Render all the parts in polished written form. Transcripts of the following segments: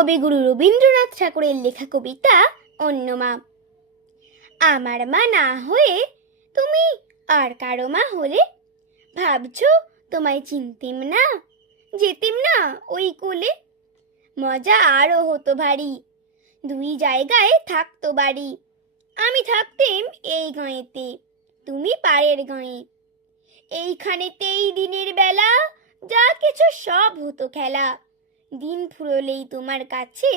কবিগুরু রবীন্দ্রনাথ ঠাকুরের লেখা কবিতা অন্য মা। আমার মা না হয়ে তুমি আর কারো মা হলে, ভাবছো তোমায় চিনতিম না, যেতিম না ওই কোলে। মজা আরো হতো ভারী, দুই জায়গায় থাকতো বাড়ি। আমি থাকতেম এই গাঁয়েতে, তুমি পাড়ের গাঁয়ে। এইখানেতেই দিনের বেলা যা কিছু সব হতো খেলা। দিন ফুরলেই তোমার কাছে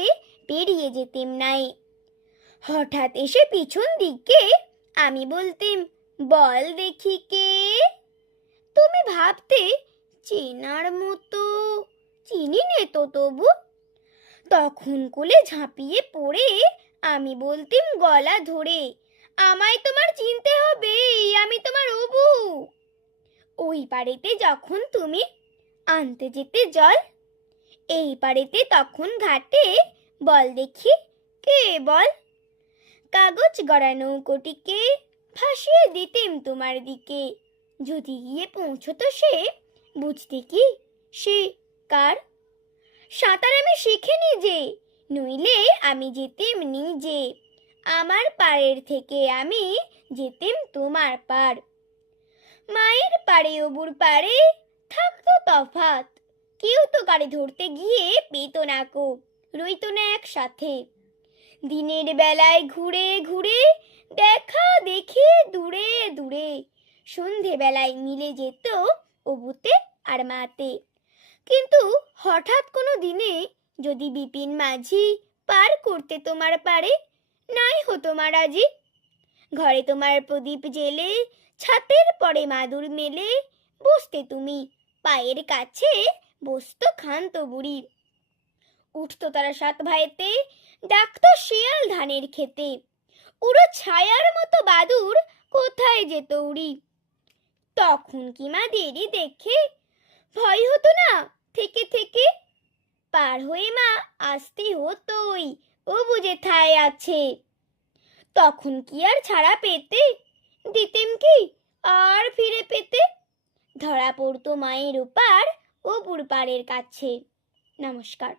পেরিয়ে যেতেম নাই। হঠাৎ এসে পিছন দিকে আমি বলতেম, বল দেখি কে। তুমি ভাবতে চেনার মতো, চিনি নে তো তবু। তখন কোলে ঝাঁপিয়ে পড়ে আমি বলতেম গলা ধরে, আমায় তোমার চিনতে হবে, আমি তোমার অবু। ওই পাড়েতে যখন তুমি আনতে যেতে জল, এই পাড়েতে তখন ঘাটে বল দেখি কে বল। কাগজ গড়া নৌকোটিকে ভাসিয়ে দিতেম তোমার দিকে। যদি গিয়ে পৌঁছতো সে, বুঝতে কি সে কার। সাঁতার আমি শিখিনি যে, নইলে আমি যেতেম নিজে। আমার পাড়ের থেকে আমি যেতেম তোমার পার। মায়ের পাড়ে অবুর পাড়ে থাকতো তফাত, কেউ তো গাড়ি ধরতে গিয়ে পেত না কো, রইতো না একসাথে। দিনের বেলায় ঘুরে ঘুরে দেখা দেখি দূরে দূরে, সন্ধে বেলায় মিলে যেত অবুতে আর মাতে। কিন্তু হঠাৎ কোনো দিনে যদি বিপিন মাঝি পার করতে তোমার পারে, নাই হতো মারাজি। ঘরে তোমার প্রদীপ জেলে, ছাতের পরে মাদুর মেলে, বসতে তুমি পায়ের কাছে, বসতো ক্ষান্ত বুড়ি। উঠতো তারা সাত ভাইতে, ডাকতো শিয়াল ধানের খেতে। উড়ো ছায়ার মতো বাদুর কোথায় যেত উড়ি। তখন কি মা দেরি দেখে ভয় হতো না থেকে থেকে। পার হয়ে মা আসতে হতোই, ও বুঝে ঠায় আছে। তখন কি আর ছাড়া পেতে, দিতেম কি আর ফিরে পেতে। ধরা পড়তো মায়ের ওপার অপুর পাড়ের কাছে। নমস্কার।